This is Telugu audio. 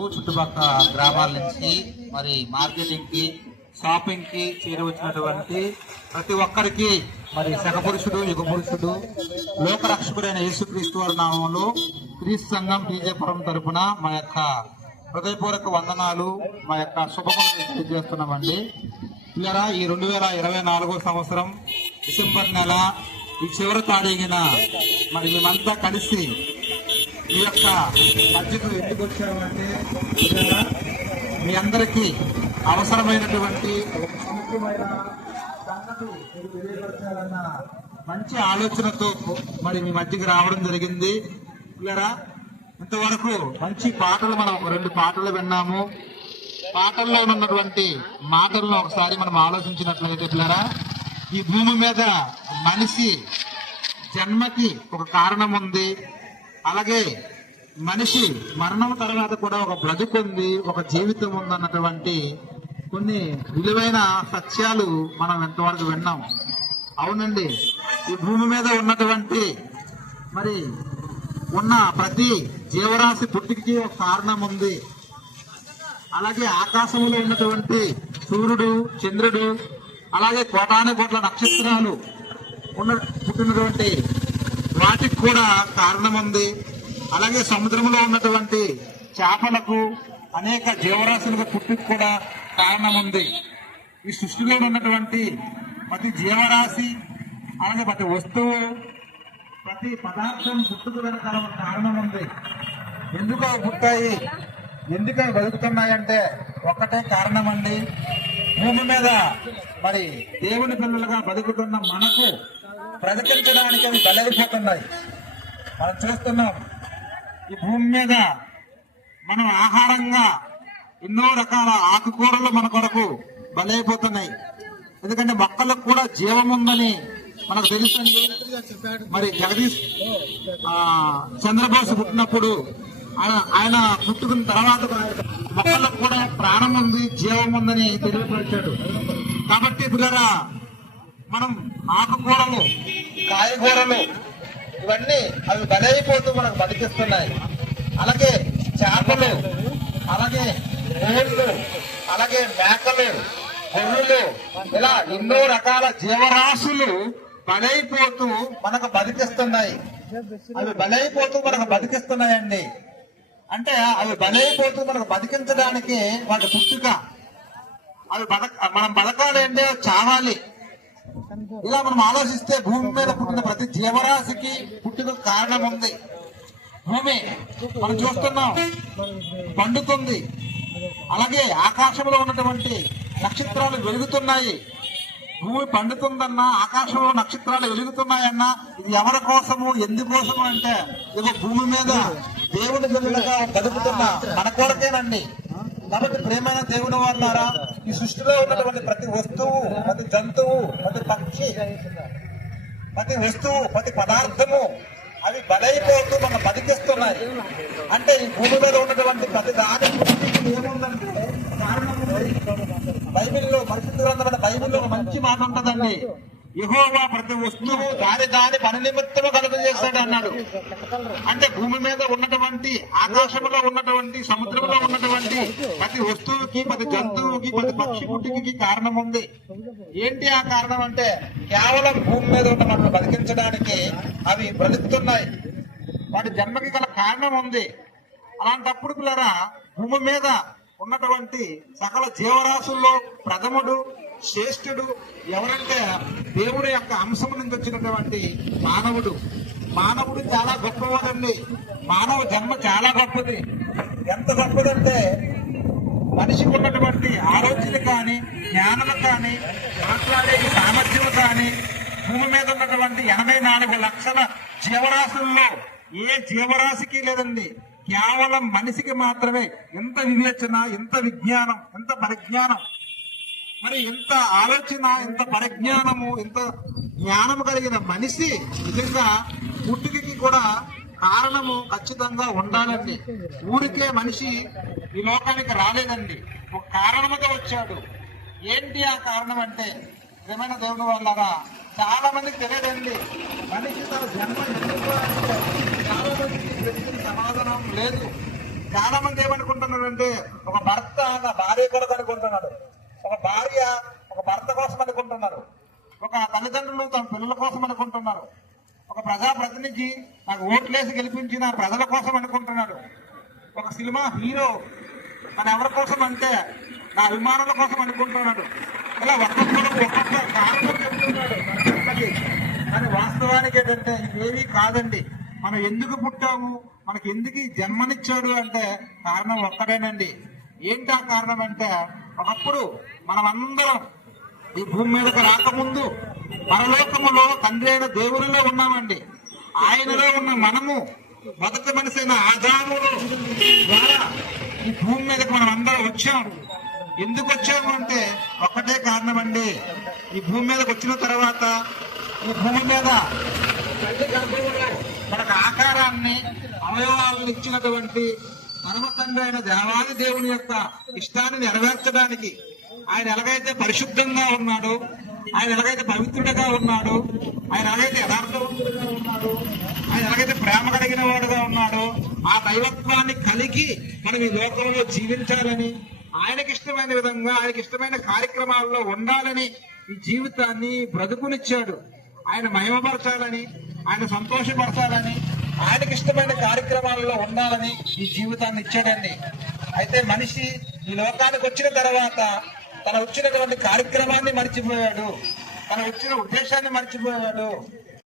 వరకు చుట్టుపక్కల గ్రామాల నుంచి మరి మార్కెటింగ్కి షాపింగ్కి చేరువచ్చినటువంటి చేరవచ్చినటువంటి ప్రతి ఒక్కరికి మరి సగపురుషుడు యుగ పురుషుడు లోకరక్షకుడైన యేసుక్రీస్తు వారి నామంలో క్రీస్తు సంఘం బీజేపురం తరపున మా యొక్క హృదయపూర్వక వందనాలు మా యొక్క శుభములు తెలియజేస్తున్నామండి. పిల్లరా ఈ రెండు వేల ఇరవై నాలుగో సంవత్సరం డిసెంబర్ నెల ఈ చివరి తారీఖున మరి మేమంతా కలిసి ఈ యొక్క మధ్యకు ఎందుకు వచ్చామంటే మీ అందరికీ అవసరమైనటువంటి ఒక ముఖ్యమైన సంగతి తెలియపరచాలన్న మంచి ఆలోచనతో మరి మీ మధ్యకి రావడం జరిగింది. పిల్లరా ఇంతవరకు మంచి పాటలు మనం ఒక రెండు పాటలు విన్నాము. పాటల్లో ఉన్నటువంటి మాటలను ఒకసారి మనం ఆలోచించినట్లయితే పిల్లరా ఈ భూమి మీద మనిషి జన్మకి ఒక కారణం ఉంది. అలాగే మనిషి మరణం తర్వాత కూడా ఒక బ్రతుకు ఉంది ఒక జీవితం ఉంది అన్నటువంటి కొన్ని విలువైన సత్యాలు మనం ఎంతవరకు విన్నాం. అవునండి ఈ భూమి మీద ఉన్నటువంటి మరి ఉన్న ప్రతి జీవరాశి పుట్టికి ఒక కారణం ఉంది. అలాగే ఆకాశంలో ఉన్నటువంటి సూర్యుడు చంద్రుడు అలాగే కోటాను కోట్ల నక్షత్రాలు ఉన్న పుట్టినటువంటి వాటికి కూడా కారణం ఉంది. అలాగే సముద్రంలో ఉన్నటువంటి చేపలకు అనేక జీవరాశులకు పుట్టుకు కూడా కారణం ఉంది ఈ సృష్టిలో ఉన్నటువంటి ప్రతి జీవరాశి అలాగే ప్రతి వస్తువు ప్రతి పదార్థం పుట్టుకు వెనకాల కారణం ఉంది ఎందుకు అవి పుట్టాయి? ఎందుకు అవి బతుకుతున్నాయంటే ఒక్కటే కారణం అండి భూమి మీద మరి దేవుని పిల్లలుగా బతుకుతున్న మనకు బ్రతికించడానికి అవి బలైపోతున్నాయి. మనం చూస్తున్నాం ఈ భూమి మీద మనం ఆహారంగా ఎన్నో రకాల ఆకుకూరలు మన కొరకు బలైపోతున్నాయి. ఎందుకంటే మొక్కలకు కూడా జీవం ఉందని మనకు తెలుసండి మరి జగదీష్ చంద్రబోస్ పుట్టినప్పుడు ఆయన ఆయన పుట్టుకున్న తర్వాత మొక్కలకు కూడా ప్రాణం ఉంది జీవం ఉందని తెలియపరిచాడు. కాబట్టి ఇప్పుడు మనం ఆకుకూరలు కాయగూరలు ఇవన్నీ అవి బలైపోతూ మనకు బతికిస్తున్నాయి అలాగే చేపలు అలాగే కోళ్ళు అలాగే మేకలు గొర్రెలు ఇలా ఎన్నో రకాల జీవరాశులు బలైపోతూ మనకు బతికిస్తున్నాయి. అవి బలైపోతూ మనకు బతికిస్తున్నాయండి. అంటే అవి బలైపోతూ మనకు బతికించడానికి వాటి పుట్టుక. అవి బతక మనం బతకాలి అంటే చావాలి. ఇలా మనం ఆలోచిస్తే భూమి మీద పుట్టిన ప్రతి జీవరాశికి పుట్టుక కారణం ఉంది భూమి మనం చూస్తున్నాం పండుతుంది. అలాగే ఆకాశంలో ఉన్నటువంటి నక్షత్రాలు వెలుగుతున్నాయి. భూమి పండుతుందన్నా ఆకాశంలో నక్షత్రాలు వెలుగుతున్నాయన్నా ఇది ఎవరి కోసము ఎందుకోసము అంటే ఇది భూమి మీద దేవుని బిడ్డలుగా బతుకుతున్న మన కొరకేనండి. కాబట్టి ప్రేమైన దేవుని వారు ఈ సృష్టిలో ఉన్నటువంటి ప్రతి వస్తువు ప్రతి జంతువు ప్రతి పక్షి ప్రతి వస్తువు ప్రతి పదార్థము అవి బలైపోతూ మనం బతికిస్తున్నాయి. అంటే ఈ భూమి మీద ఉన్నటువంటి ప్రతి దాని ఏముందంటే కారణం బైబిల్లో పరిశుద్ధ గ్రంథమైన బైబిల్లో ఒక మంచి మాట ఉంటుందండి. యహోవా ప్రతి వస్తువు దాని దాని పని నిమిత్తము కలుగ చేస్తాడు అన్నాడు. అంటే భూమి మీద ఉన్నటువంటి ఆకాశంలో ఉన్నటువంటి సముద్రంలో ఉన్నటువంటి ప్రతి వస్తువుకి ప్రతి జంతువుకి ప్రతి పక్షి పుట్టికి కారణం ఉంది. ఏంటి ఆ కారణం అంటే కేవలం భూమి మీద ఉన్న మనల్ని బతికించడానికి అవి బ్రతుకుతున్నాయి. వాటి జన్మకి గల కారణం ఉంది. అలాంటప్పుడు పిల్లరా భూమి మీద ఉన్నటువంటి సకల జీవరాశుల్లో ప్రథముడు శ్రేష్ఠుడు ఎవరంటే దేవుడి యొక్క అంశం నుంచి వచ్చినటువంటి మానవుడు. మానవుడు చాలా గొప్పవాడండి. మానవ జన్మ చాలా గొప్పది. ఎంత గొప్పదంటే మనిషికి ఉన్నటువంటి ఆలోచనలు కానీ జ్ఞానం కానీ మాట్లాడే సామర్థ్యం కానీ భూమి మీద ఉన్నటువంటి ఎనభై నాలుగు లక్షల జీవరాశుల్లో ఏ జీవరాశికి లేదండి. కేవలం మనిషికి మాత్రమే. ఎంత వివేచన ఎంత విజ్ఞానం ఎంత పరిజ్ఞానం. మరి ఇంత ఆలోచన ఇంత పరిజ్ఞానము ఇంత జ్ఞానము కలిగిన మనిషి నిజంగా పుట్టుకకి కూడా కారణము ఖచ్చితంగా ఉండాలండి. ఊరికే మనిషి ఈ లోకానికి రాలేదండి. ఒక కారణముగా వచ్చాడు. ఏంటి ఆ కారణం అంటే ప్రేమైన దేవుని వల్లరా చాలా మందికి తెలియదండి. మనిషి తన జన్మ ఎందుకు చాలా మందికి సమాధానం లేదు. చాలా మంది ఏమనుకుంటున్నారంటే ఒక భర్త నా భార్య కొరకు అనుకుంటున్నాడు. ఒక భార్య ఒక భర్త కోసం అనుకుంటున్నారు. ఒక తల్లిదండ్రులు తమ పిల్లల కోసం అనుకుంటున్నారు. ఒక ప్రజాప్రతినిధి నాకు ఓట్లేసి గెలిపించిన ప్రజల కోసం అనుకుంటున్నాడు. ఒక సినిమా హీరో తన ఎవరి కోసం అంటే నా అభిమానుల కోసం అనుకుంటున్నాడు. ఇలా ఒక్కొక్కరు ఒక్కొక్క కారణం చెప్తున్నాడు. కానీ వాస్తవానికి ఏంటంటే ఇవేవి కాదండి. మనం ఎందుకు పుట్టాము? మనకి ఎందుకు జన్మనిచ్చాడు అంటే కారణం ఒక్కటేనండి. ఏంటి ఆ కారణం అంటే ఒకప్పుడు మనమందరం ఈ భూమి మీదకి రాకముందు పరలోకములో తండ్రి అయిన దేవునిలో ఉన్నామండి. ఆయనలో ఉన్న మనము మొదటి మనిషి అయిన ఆదాములు ద్వారా ఈ భూమి మీదకి మనం అందరం వచ్చాం. ఎందుకు వచ్చాము అంటే ఒక్కటే కారణం అండి ఈ భూమి మీదకి వచ్చిన తర్వాత ఈ భూమి మీద మనకు ఆకారాన్ని అవయవాలను ఇచ్చినటువంటి పరమ తండ్రి అయిన దేవాది దేవుని యొక్క ఇష్టాన్ని నెరవేర్చడానికి ఆయన ఎలాగైతే పరిశుద్ధంగా ఉన్నాడు ఆయన ఎలాగైతే పవిత్రుడిగా ఉన్నాడు ఆయన ఎలాగైతే యథార్థవంతుడిగా ఉన్నాడు ఆయన ఎలాగైతే ప్రేమ కలిగిన వాడుగా ఉన్నాడు ఆ దైవత్వాన్ని కలిగి మనం ఈ లోకంలో జీవించాలని ఆయనకి ఇష్టమైన విధంగా ఆయనకి ఇష్టమైన కార్యక్రమాల్లో ఉండాలని ఈ జీవితాన్ని బ్రతుకునిచ్చాడు. ఆయన మహిమపరచాలని ఆయన సంతోషపరచాలని ఆయనకి ఇష్టమైన కార్యక్రమాలలో ఉండాలని ఈ జీవితాన్ని ఇచ్చాడండి. అయితే మనిషి ఈ లోకానికి వచ్చిన తర్వాత తన వచ్చినటువంటి కార్యక్రమాన్ని మర్చిపోయాడు. తన వచ్చిన ఉద్దేశాన్ని మర్చిపోయాడు.